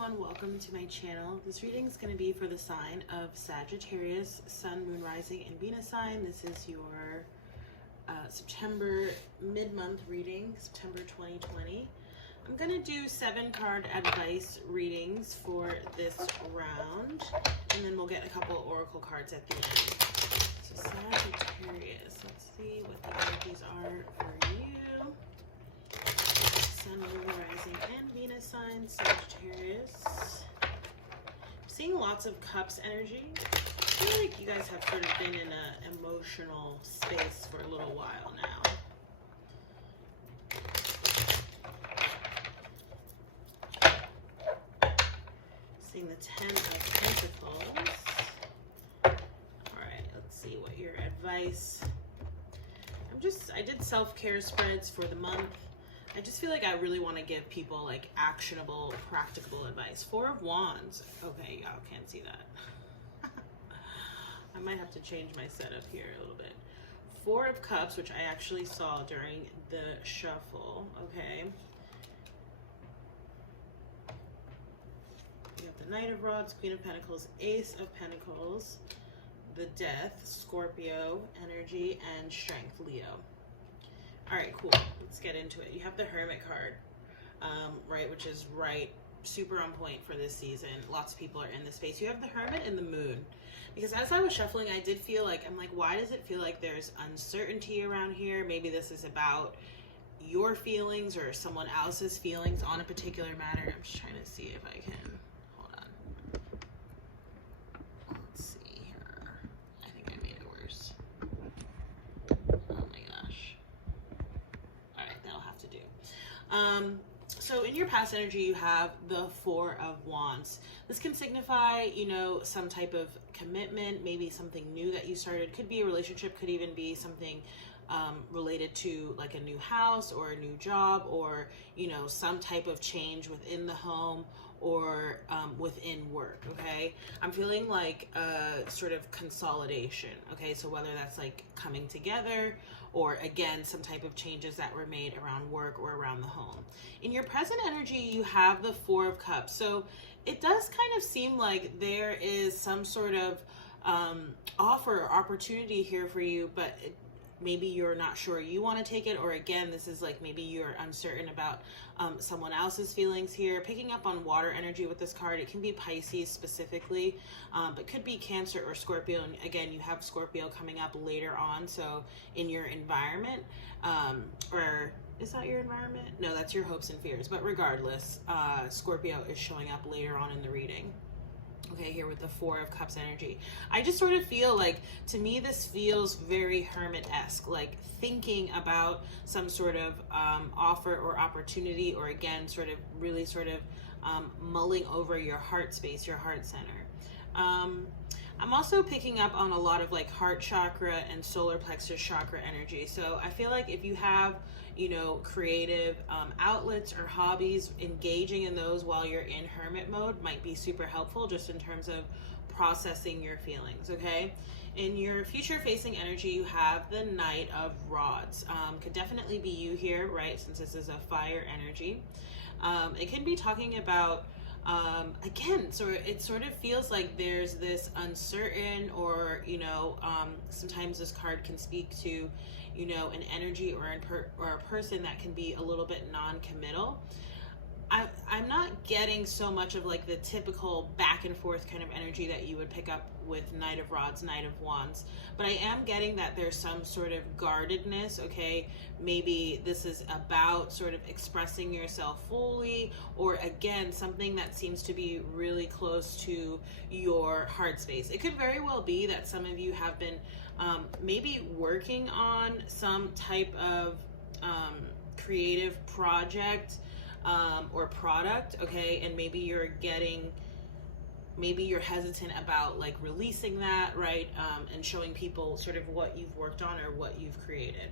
everyone, welcome to my channel. This reading is going to be for the sign of Sagittarius, Sun, Moon, Rising, and Venus sign. This is your September mid-month reading, September 2020. I'm going to do 7-card advice readings for this round, and then we'll get a couple oracle cards at the end. So Sagittarius, let's see what the energies are for you. Sun, Moon, Rising, and Venus sign, Sagittarius. I'm seeing lots of Cups energy. I feel like you guys have sort of been in an emotional space for a little while now. Seeing the 10 of Pentacles. Alright, let's see what your advice. I did self-care spreads for the month. I just feel like I really want to give people like actionable, practical advice. 4 of Wands. Okay, y'all can't see that. I might have to change my setup here a little bit. 4 of Cups, which I actually saw during the shuffle. Okay. You have the Knight of Rods, Queen of Pentacles, Ace of Pentacles, the Death, Scorpio energy, and Strength, Leo. All right, cool. Let's get into it. You have the Hermit card, right, which is super on point for this season. Lots of people are in this space. You have the Hermit and the Moon. Because as I was shuffling, I did feel like, I'm like, why does it feel like there's uncertainty around here? Maybe this is about your feelings or someone else's feelings on a particular matter. I'm just trying to see if I can, hold on. Let's see here. I think I made it worse. Oh my gosh. All right, that'll have to do. So in your past energy, you have the 4 of Wands. This can signify, you know, some type of commitment, maybe something new that you started. Could be a relationship, could even be something related to like a new house or a new job, or, you know, some type of change within the home or within work. Okay, I'm feeling like a sort of consolidation. Okay, so whether that's like coming together or again some type of changes that were made around work or around the home. In your present energy, you have the 4 of Cups. So it does kind of seem like there is some sort of offer or opportunity here for you, but maybe you're not sure you want to take it, or again, this is like maybe you're uncertain about someone else's feelings here. Picking up on water energy with this card, it can be Pisces specifically, but could be Cancer or Scorpio. And again, you have Scorpio coming up later on, so in your environment, or is that your environment? No, that's your hopes and fears. But regardless, Scorpio is showing up later on in the reading. Okay, here with the 4 of Cups energy. I just sort of feel like, to me, this feels very Hermit-esque, like thinking about some sort of offer or opportunity, or again, sort of really sort of mulling over your heart space, your heart center. I'm also picking up on a lot of like heart chakra and solar plexus chakra energy. So I feel like if you have, you know, creative outlets or hobbies, engaging in those while you're in hermit mode might be super helpful, just in terms of processing your feelings. Okay, in your future facing energy, you have the Knight of Rods. Could definitely be you here, right, since this is a fire energy. It can be talking about again, so it sort of feels like there's this uncertain, or, you know, sometimes this card can speak to, you know, an energy or a person that can be a little bit non-committal. I'm not getting so much of like the typical back and forth kind of energy that you would pick up with Knight of Rods, Knight of Wands, but I am getting that there's some sort of guardedness. Okay, maybe this is about sort of expressing yourself fully, or again, something that seems to be really close to your heart space. It could very well be that some of you have been maybe working on some type of creative project or product, okay, and maybe you're hesitant about like releasing that, right, and showing people sort of what you've worked on or what you've created.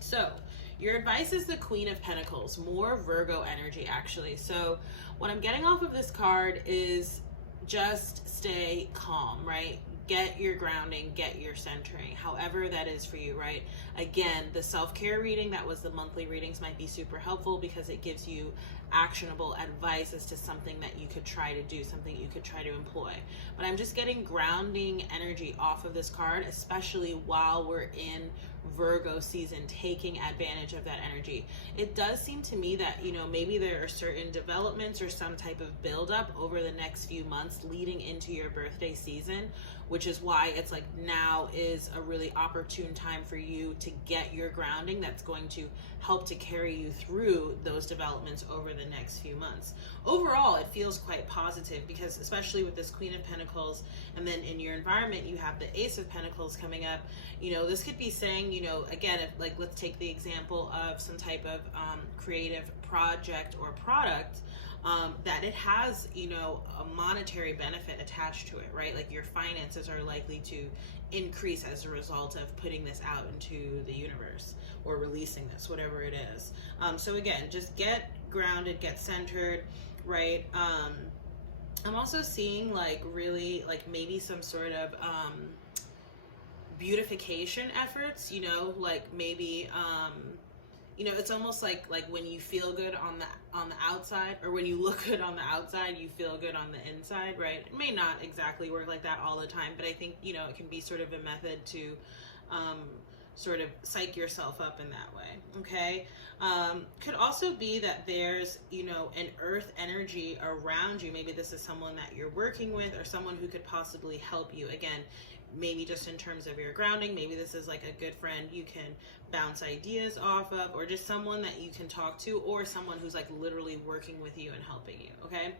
So your advice is the Queen of Pentacles, more Virgo energy actually. So what I'm getting off of this card is just stay calm, right? Get your grounding, get your centering, however that is for you, right? Again, the self-care reading, that was the monthly readings, might be super helpful because it gives you actionable advice as to something that you could try to do, something you could try to employ. But I'm just getting grounding energy off of this card, especially while we're in Virgo season, taking advantage of that energy. It does seem to me that, maybe there are certain developments or some type of buildup over the next few months leading into your birthday season, which is why it's like now is a really opportune time for you to get your grounding that's going to help to carry you through those developments over the next few months. Overall, it feels quite positive because especially with this Queen of Pentacles, and then in your environment, you have the Ace of Pentacles coming up. This could be saying, again, if like, let's take the example of some type of creative project or product, that it has, a monetary benefit attached to it, right? Like your finances are likely to increase as a result of putting this out into the universe or releasing this, whatever it is. So again, just get grounded, get centered, right? I'm also seeing like really like maybe some sort of beautification efforts, like maybe it's almost like when you feel good on the outside, or when you look good on the outside, you feel good on the inside, right? It may not exactly work like that all the time, but I think it can be sort of a method to sort of psych yourself up in that way. Okay. Could also be that there's an earth energy around you. Maybe this is someone that you're working with or someone who could possibly help you. Again, maybe just in terms of your grounding, maybe this is like a good friend you can bounce ideas off of, or just someone that you can talk to, or someone who's like literally working with you and helping you. Okay.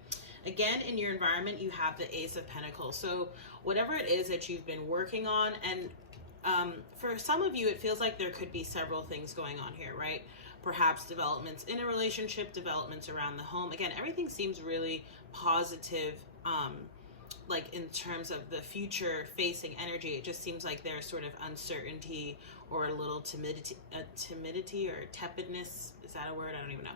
Again, in your environment, you have the Ace of Pentacles. So whatever it is that you've been working on, and for some of you, it feels like there could be several things going on here, right? Perhaps developments in a relationship, developments around the home. Again, everything seems really positive, like in terms of the future facing energy. It just seems like there's sort of uncertainty or a little timidity or tepidness. Is that a word? I don't even know.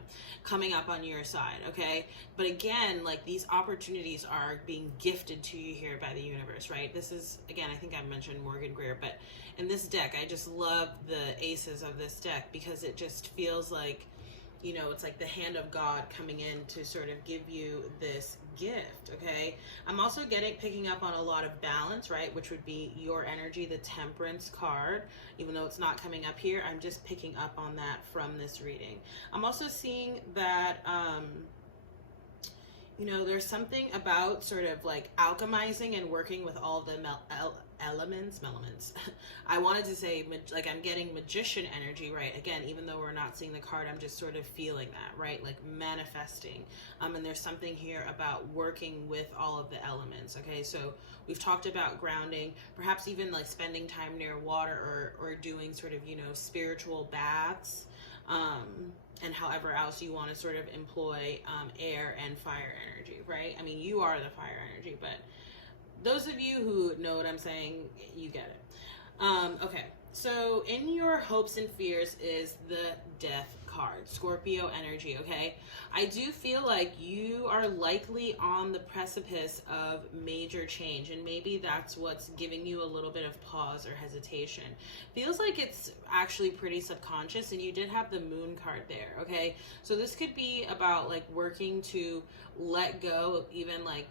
Coming up on your side. Okay. But again, like these opportunities are being gifted to you here by the universe, right? This is, again, I think I mentioned Morgan Greer, but in this deck, I just love the aces of this deck because it just feels like, it's like the hand of God coming in to sort of give you this gift. Okay. I'm also picking up on a lot of balance, right? Which would be your energy, the Temperance card. Even though it's not coming up here, I'm just picking up on that from this reading. I'm also seeing that, there's something about sort of like alchemizing and working with all the elements. I wanted to say like I'm getting magician energy, right? Again, even though we're not seeing the card, I'm just sort of feeling that, right? Like manifesting. And there's something here about working with all of the elements. Okay, so we've talked about grounding, perhaps even like spending time near water or doing sort of spiritual baths. And however else you want to sort of employ air and fire energy, right? I mean, you are the fire energy, but those of you who know what I'm saying, you get it. Okay, so in your hopes and fears is the Death card, Scorpio energy, okay? I do feel like you are likely on the precipice of major change, and maybe that's what's giving you a little bit of pause or hesitation. Feels like it's actually pretty subconscious, and you did have the Moon card there, okay? So this could be about like working to let go of even like,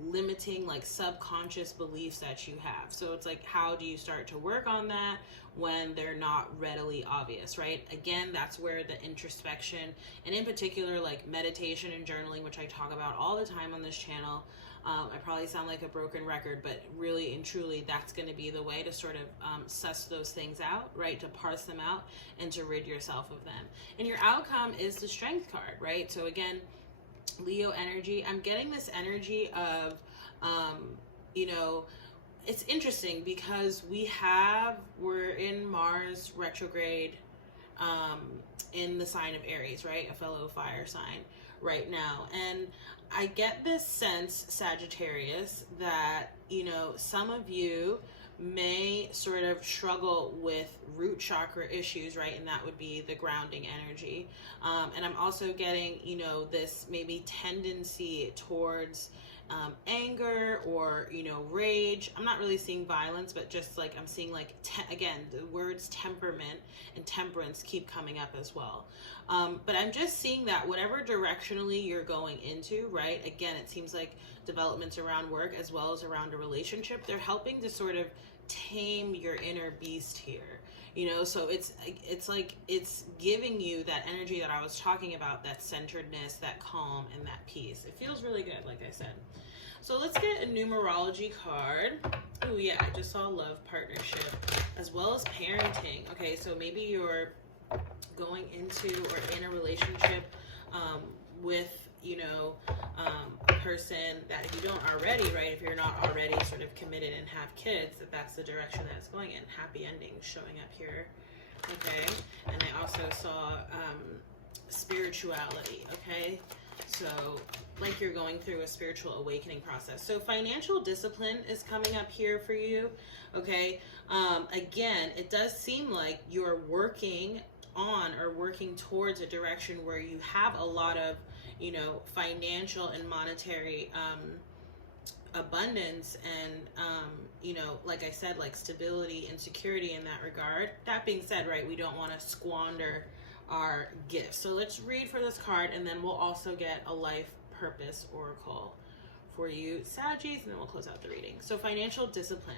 limiting like subconscious beliefs that you have. So it's like, how do you start to work on that when they're not readily obvious, right? Again, that's where the introspection, and in particular like meditation and journaling, which I talk about all the time on this channel. I probably sound like a broken record, but really and truly that's going to be the way to sort of suss those things out, right? To parse them out and to rid yourself of them. And your outcome is the Strength card, right? So again, Leo energy, I'm getting this energy of, it's interesting because we're in Mars retrograde in the sign of Aries, right? A fellow fire sign right now. And I get this sense, Sagittarius, that, some of you may sort of struggle with root chakra issues, right? And that would be the grounding energy. And I'm also getting, this maybe tendency towards anger or, you know, rage. I'm not really seeing violence, but just like I'm seeing like, again, the words temperament and temperance keep coming up as well. But I'm just seeing that whatever directionally you're going into, right? Again, it seems like developments around work as well as around a relationship, they're helping to sort of tame your inner beast here. You know, so it's like it's giving you that energy that I was talking about, that centeredness, that calm, and that peace. It feels really good, like I said. So let's get a numerology card. Oh yeah, I just saw love, partnership, as well as parenting. Okay, so maybe you're going into or in a relationship with, you know, a person that, if you don't already, right, if you're not already sort of committed and have kids, that's the direction that it's going in. Happy endings showing up here. Okay, and I also saw spirituality. Okay, so like you're going through a spiritual awakening process. So financial discipline is coming up here for you. Okay, again, it does seem like you're working on or working towards a direction where you have a lot of, you know, financial and monetary abundance and, you know, like I said, like stability and security in that regard. That being said, right, we don't want to squander our gifts. So let's read for this card, and then we'll also get a life purpose oracle for you, Saggies, and then we'll close out the reading. So financial discipline.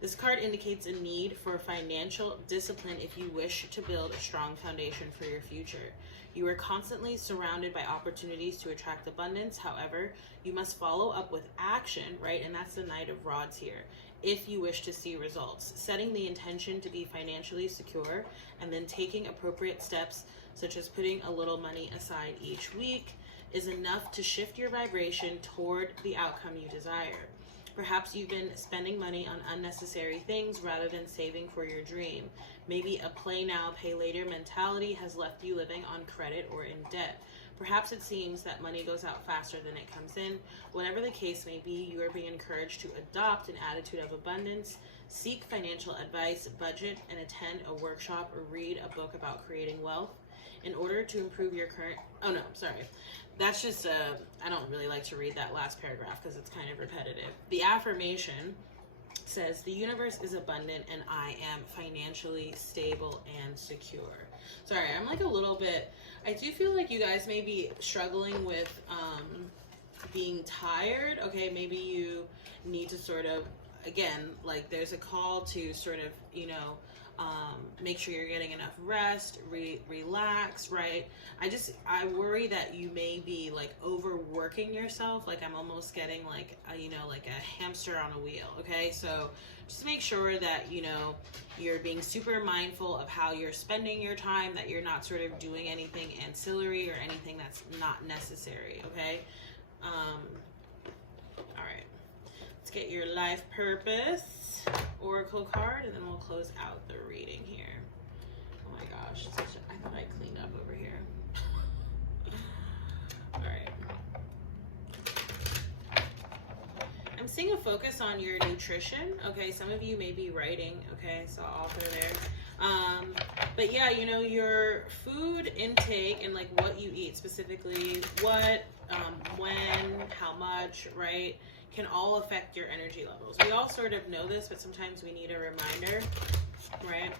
This card indicates a need for financial discipline if you wish to build a strong foundation for your future. You are constantly surrounded by opportunities to attract abundance. However, you must follow up with action, right? And that's the Knight of Rods here, if you wish to see results. Setting the intention to be financially secure and then taking appropriate steps, such as putting a little money aside each week, is enough to shift your vibration toward the outcome you desire. Perhaps you've been spending money on unnecessary things rather than saving for your dream. Maybe a play now, pay later mentality has left you living on credit or in debt. Perhaps it seems that money goes out faster than it comes in. Whatever the case may be, you are being encouraged to adopt an attitude of abundance, seek financial advice, budget, and attend a workshop or read a book about creating wealth in order to improve your current... Oh no, sorry. That's just, I don't really like to read that last paragraph because it's kind of repetitive. The affirmation says, the universe is abundant and I am financially stable and secure. Sorry, I'm like a little bit, I do feel like you guys may be struggling with being tired. Okay, maybe you need to sort of, again, like there's a call to sort of, you know, make sure you're getting enough rest, relax, right? I worry that you may be like overworking yourself. Like I'm almost getting like, you know, like a hamster on a wheel. Okay. So just make sure that, you know, you're being super mindful of how you're spending your time, that you're not sort of doing anything ancillary or anything that's not necessary. Okay. All right. Let's get your life purpose oracle card, and then we'll close out the reading here. Oh my gosh, I thought I cleaned up over here. All right. I'm seeing a focus on your nutrition. Okay, some of you may be writing. Okay, so I'll throw there. But yeah, you know, your food intake and like what you eat specifically, what, when, how much, right, can all affect your energy levels. We all sort of know this, but sometimes we need a reminder, right?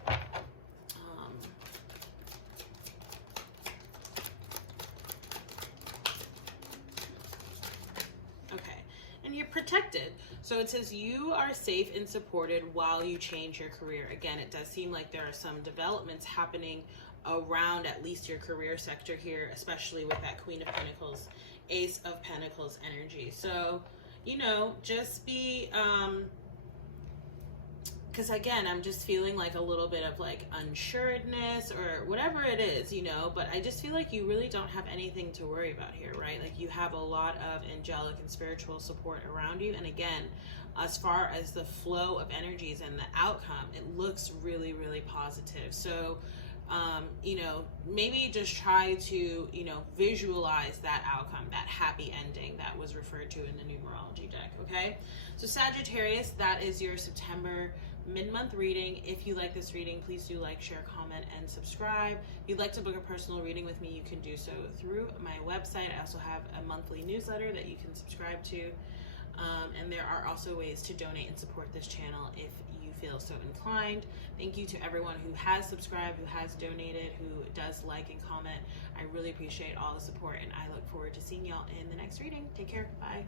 Okay, and you're protected. So it says you are safe and supported while you change your career. Again, it does seem like there are some developments happening around at least your career sector here, especially with that Queen of Pentacles, Ace of Pentacles energy. So, you know, just be, because again, I'm just feeling like a little bit of like unsuredness or whatever it is, you know, but I just feel like you really don't have anything to worry about here, right? Like you have a lot of angelic and spiritual support around you. And again, as far as the flow of energies and the outcome, it looks really, really positive. So, you know, maybe just try to, you know, visualize that outcome, that happy ending that was referred to in the numerology deck, okay? So Sagittarius, that is your September mid-month reading. If you like this reading, please do like, share, comment, and subscribe. If you'd like to book a personal reading with me, you can do so through my website. I also have a monthly newsletter that you can subscribe to. And there are also ways to donate and support this channel if you feel so inclined. Thank you to everyone who has subscribed, who has donated, who does like and comment. I really appreciate all the support, and I look forward to seeing y'all in the next reading. Take care. Bye.